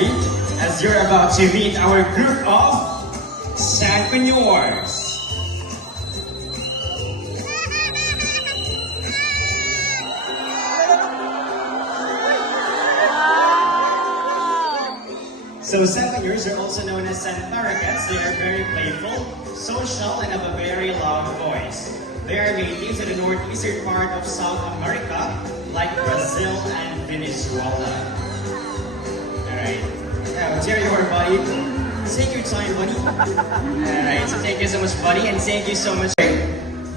ready as you're about to meet our group of Sanquinors. So Sanquinors are also known as Sanfaracats. They are very playful, social, and have a very loud voice. They are natives of the northeastern part of South America, like Brazil and Venezuela. Alright. Yeah, let's hear your buddy. Take your time, buddy. Alright, so thank you so much, buddy, and thank you so much.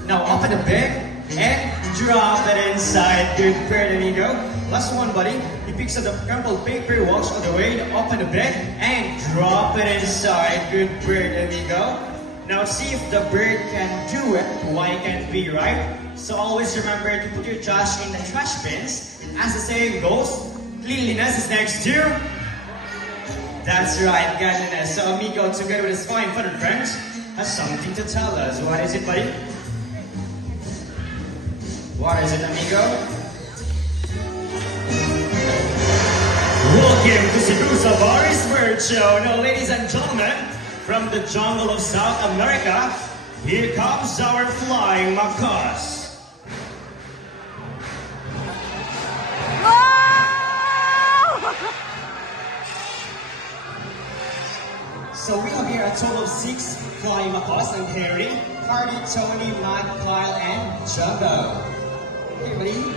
Now open the bag and drop it inside. Good bird, there you go. Last one, buddy. He picks up the crumpled paper, walks all the way, open the bag, and drop it inside. Good bird, there you go. Now see if the bird can do it, why can't we, right? So always remember to put your trash in the trash bins. As the saying goes, cleanliness is next to... That's right, godliness. So Amigo, together with his fine fun friends, has something to tell us. What is it, buddy? What is it, Amigo? Welcome to Cebu Safari's Bird Show. Now, ladies and gentlemen, from the jungle of South America, here comes our flying macaws. So we have here a total of 6 flying macaws. I'm Harry, Hardy, Tony, Matt, Kyle, and Jumbo. Hey, buddy.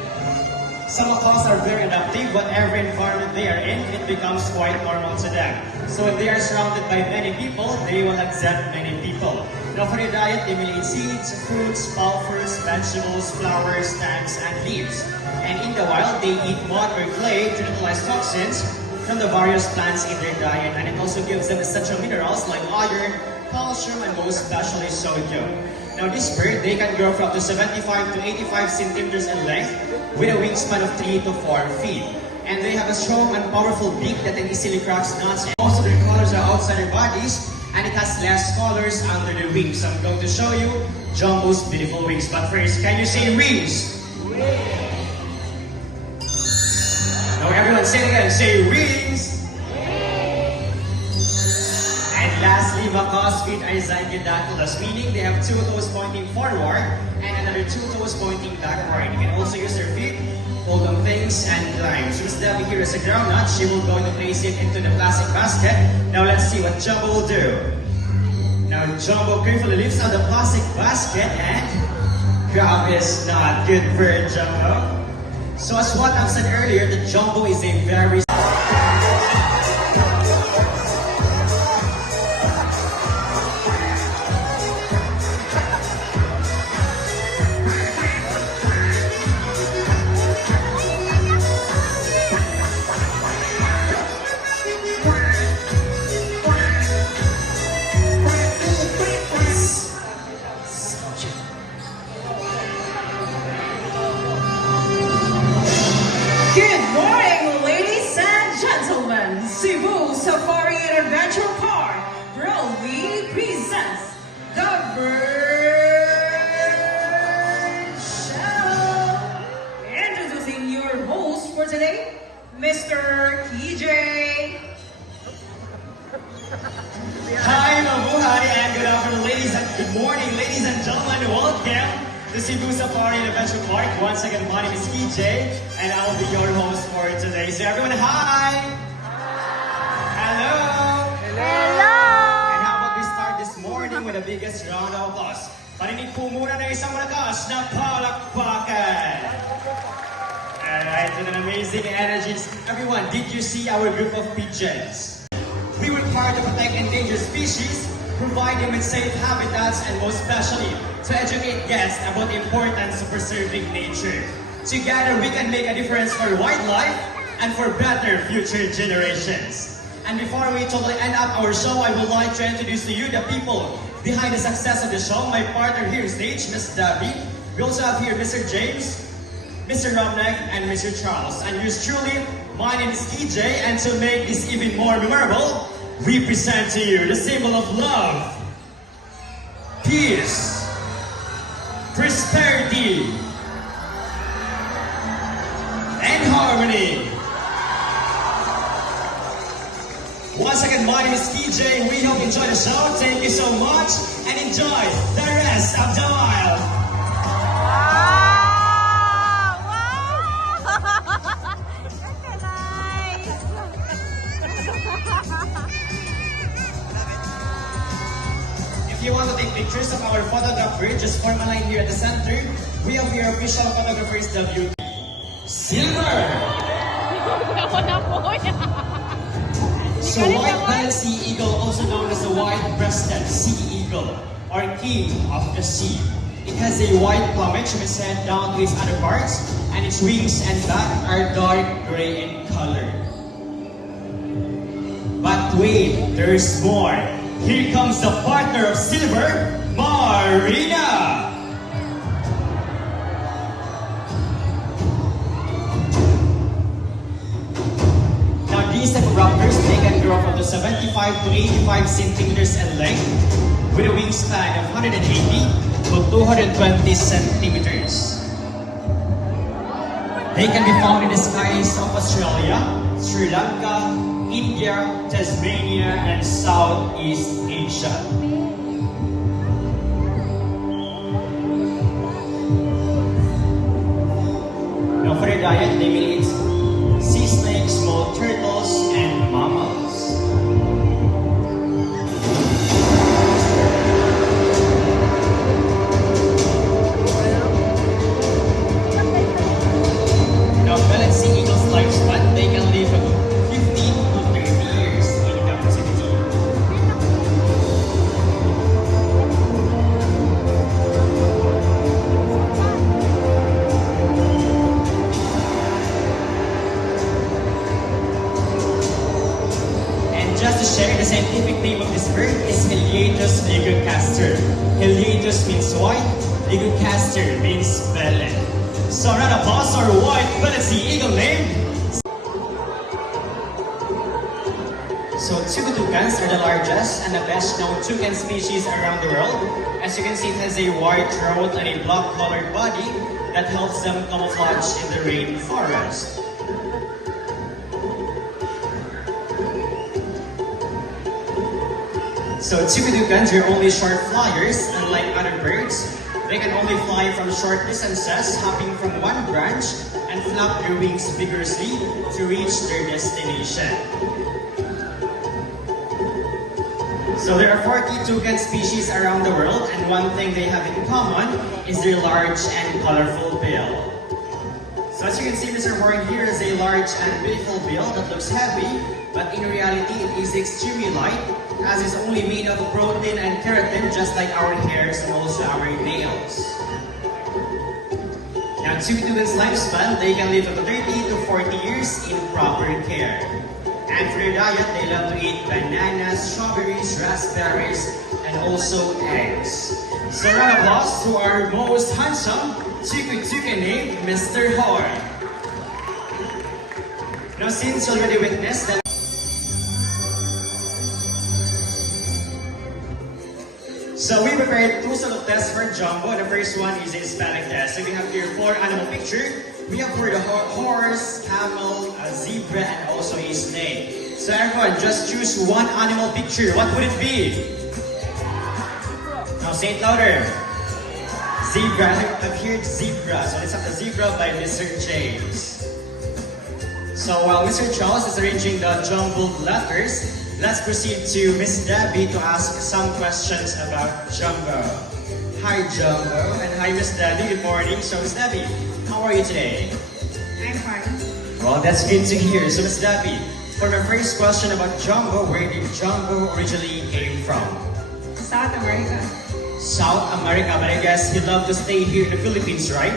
Some macaws are very adaptive. Whatever environment they are in, it becomes quite normal to them. So if they are surrounded by many people, they will accept many people. Now for their diet, they will eat seeds, fruits, pulvers, vegetables, flowers, stems, and leaves. And in the wild, they eat mud or clay to neutralize toxins from the various plants in their diet. And it also gives them essential minerals like iron, calcium, and most especially sodium. Now this bird, they can grow for up to 75 to 85 centimeters in length with a wingspan of 3 to 4 feet. And they have a strong and powerful beak that can easily cracks nuts. And most of their colors are outside their bodies, and it has less colors under their wings. So I'm going to show you Jumbo's beautiful wings. But first, can you say wings? Now everyone say it again, say wings. And lastly, macaws' feet are zygidactylous, meaning they have 2 toes pointing forward and another 2 toes pointing backward. You can also use their feet, hold on things, and climb. So Miss Debbie here is a groundnut. She will go to place it into the plastic basket. Now let's see what Jumbo will do. Now Jumbo carefully lifts out the plastic basket and grab his nut. Good bird, Jumbo. So as what I've said earlier, the Jumbo is a very... Good morning, ladies and gentlemen. Cebu Safari and Adventure Park proudly presents the Bird Show. Introducing your host for today, Mr. KJ. Hi, mabuhay, and good afternoon, good morning, ladies and gentlemen. Welcome to Cebu Safari and Adventure Park. Once again, my name is KJ, and I will be your host for today. So everyone, hi! Hello! Hello! And how about we start this morning with the biggest round of applause? Parinig po muna ng isang malakas na palakpakan! Alright, with an amazing energies. Everyone, did you see our group of pigeons? We work hard to protect endangered species, provide them with safe habitats, and most especially, to educate guests about the importance of preserving nature. Together, we can make a difference for wildlife and for better future generations. And before we totally end up our show, I would like to introduce to you the people behind the success of the show. My partner here on stage, Ms. Debbie. We also have here Mr. James, Mr. Romnek, and Mr. Charles. And yours truly, my name is KJ, and to make this even more memorable, we present to you the symbol of love, peace, prosperity, and harmony. Once again, my name is KJ. We hope you enjoy the show. Thank you so much and enjoy the rest of the while. If you want to take pictures of our photographer, just form a line here at the center. We have your official photographer's debut. Silver! So white-bellied sea eagle, also known as the white-breasted sea eagle, or king of the sea. It has a white plumage from its head down to its other parts, and its wings and back are dark gray in color. But wait, there's more. Here comes the partner of Silver, Marina! Now these type of raptors, they can grow from 75 to 85 centimeters in length with a wingspan of 180 to 220 centimeters. They can be found in the skies of Australia, Sri Lanka, India, Tasmania, and Southeast Asia. Now for their diet, they will eat sea snakes, small turtles, and mammals. Now bellied sea eagles' lifespan, they can live from 15 to 30 years in captivity. And just to share, the scientific name of this bird is Heliaetus ligucaster. Heliaetus means white, ligucaster means bellied. So round of applause for white-bellied sea eagle name. So tuca toucans are the largest and the best known toucan species around the world. As you can see, it has a white throat and a black-colored body that helps them camouflage in the rainforest. So tuca toucans are only short flyers, unlike other birds. They can only fly from short distances, hopping from one branch and flap their wings vigorously to reach their destination. So there are 40 toucan species around the world, and one thing they have in common is their large and colorful bill. So as you can see, Mr. Horn here is a large and beautiful bill that looks heavy, but in reality it is extremely light, as it's only made of protein and keratin, just like our hairs and also our nails. Now, tuca toucan's lifespan, they can live up to 30 to 40 years in proper care. And for their diet, they love to eat bananas, strawberries, raspberries, and also eggs. So round of applause to our most handsome tuca toucan named Mr. Horn. Now, since you already witnessed that so we prepared two sort of tests for Jumbo. The first one is a spelling test. So we have here 4 animal picture. We have for the horse, camel, a zebra, and also a snake. So everyone, just choose one animal picture. What would it be? Now say it louder. Zebra. I've heard zebra. So let's have the zebra by Mr. James. So while Mr. Charles is arranging the jumbled letters, let's proceed to Miss Debbie to ask some questions about Jumbo. Hi Jumbo, and hi Miss Debbie, good morning. So Miss Debbie, how are you today? I'm fine. Well, that's good to hear. So Miss Debbie, for my first question about Jumbo, where did Jumbo originally came from? South America. South America, but I guess he'd love to stay here in the Philippines, right?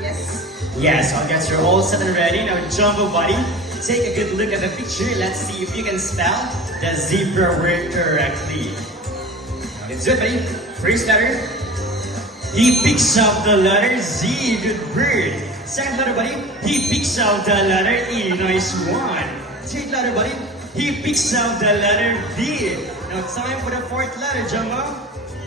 Yes. Yes, I guess you're all set and ready. Now Jumbo buddy, take a good look at the picture. Let's see if you can spell the zebra word correctly. Now, let's do it, buddy. First letter. He picks up the letter Z. Good bird. Second letter, buddy. He picks up the letter E. Nice one. Third letter, buddy. He picks up the letter D. Now time for the fourth letter, Jumbo.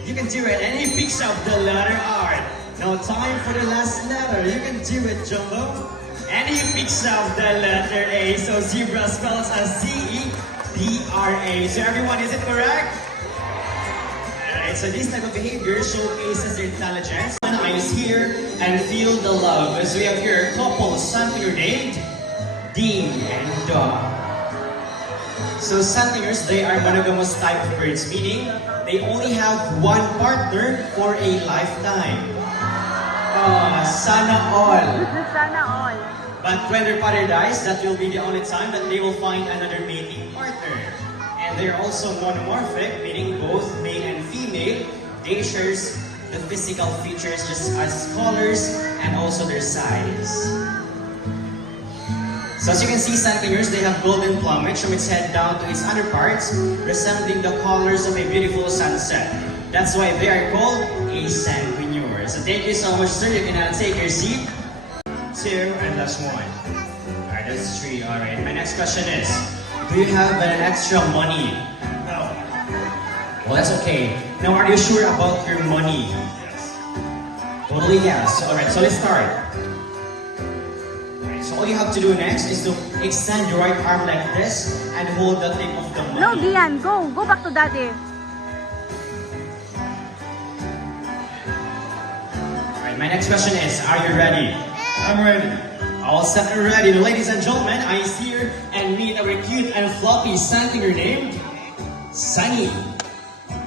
You can do it. And he picks up the letter R. Now time for the last letter. You can do it, Jumbo. And he picks up the letter A. So zebra spells as Z-E-B-R-A. A. So everyone, is it correct? Alright, so this type of behavior showcases their intelligence. Eyes here and feel the love. As we have here a couple, something named Ding and Dong. So Santlingers, they are monogamous type of birds, meaning they only have one partner for a lifetime. Sana all. Sana all. But when their partner dies, that will be the only time that they will find another mating partner. And they are also monomorphic, meaning both male and female. They share the physical features just as colors and also their size. So as you can see, Santlingers, they have golden plumage from its head down to its underparts, resembling the colors of a beautiful sunset. That's why they are called a sanguinure. So thank you so much, sir. You can now take your seat. 2 and last one. Alright, that's 3. Alright, my next question is, do you have an extra money? No. Well, that's okay. Now, are you sure about your money? Yes. Totally yes. Alright, so let's start. Alright, so all you have to do next is to extend your right arm like this and hold the tip of the money. No, Gian, go. Go back to daddy. Alright, my next question is, are you ready? I'm ready. All set and ready. Ladies and gentlemen, eyes here and meet our cute and fluffy Santlinger named Sunny.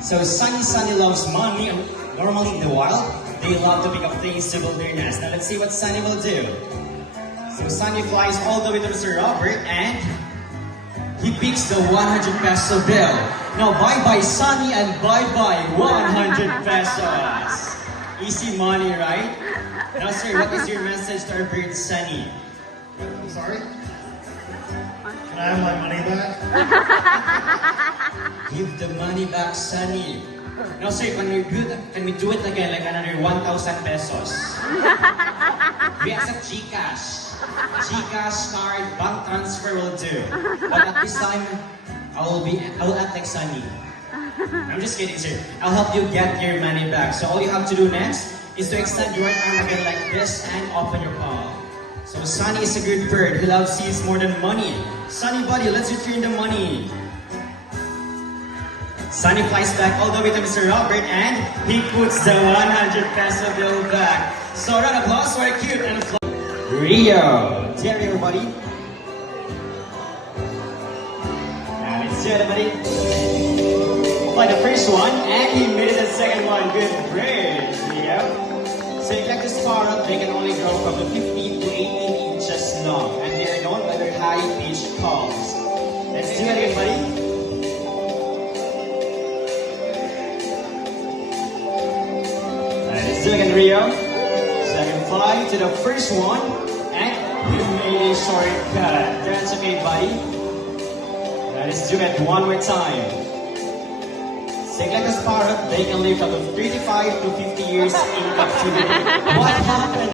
So Sunny loves money. Normally in the wild, they love to pick up things to build their nest. Now let's see what Sunny will do. So Sunny flies all the way to Mr. Robert and he picks the 100 peso bill. Now bye-bye Sunny and bye-bye 100 pesos. Easy money, right? Now sir, what is your message to our bird Sunny? I'm sorry? Can I have my money back? Give the money back, Sunny. Now sir, can we do it again like another 1,000 pesos? We accept GCash. GCash card, bank transfer will do. But at this time, I will act like Sunny. I'm just kidding, sir. I'll help you get your money back. So all you have to do next is to extend your right arm again like this and open your palm. So Sunny is a good bird who loves seeds more than money. Sunny buddy, let's return the money. Sunny flies back all the way to Mr. Robert and he puts the 100 peso bill back. So round of applause for a cute and Rio. There, everybody. Now let's do it, everybody. By the first one, and he made it the second one. Good bridge, Rio. So you like to spar up, they can only grow from 15 to 18 inches long, and they are known by their high-pitched calls. Let's do it again, buddy. Let's do it again, Rio. So I can fly to the first one, and you made a shortcut. That's okay, buddy. Let's do it one more time. Take like a sparrow, they can live up to 35 to 50 years in captivity. What happened?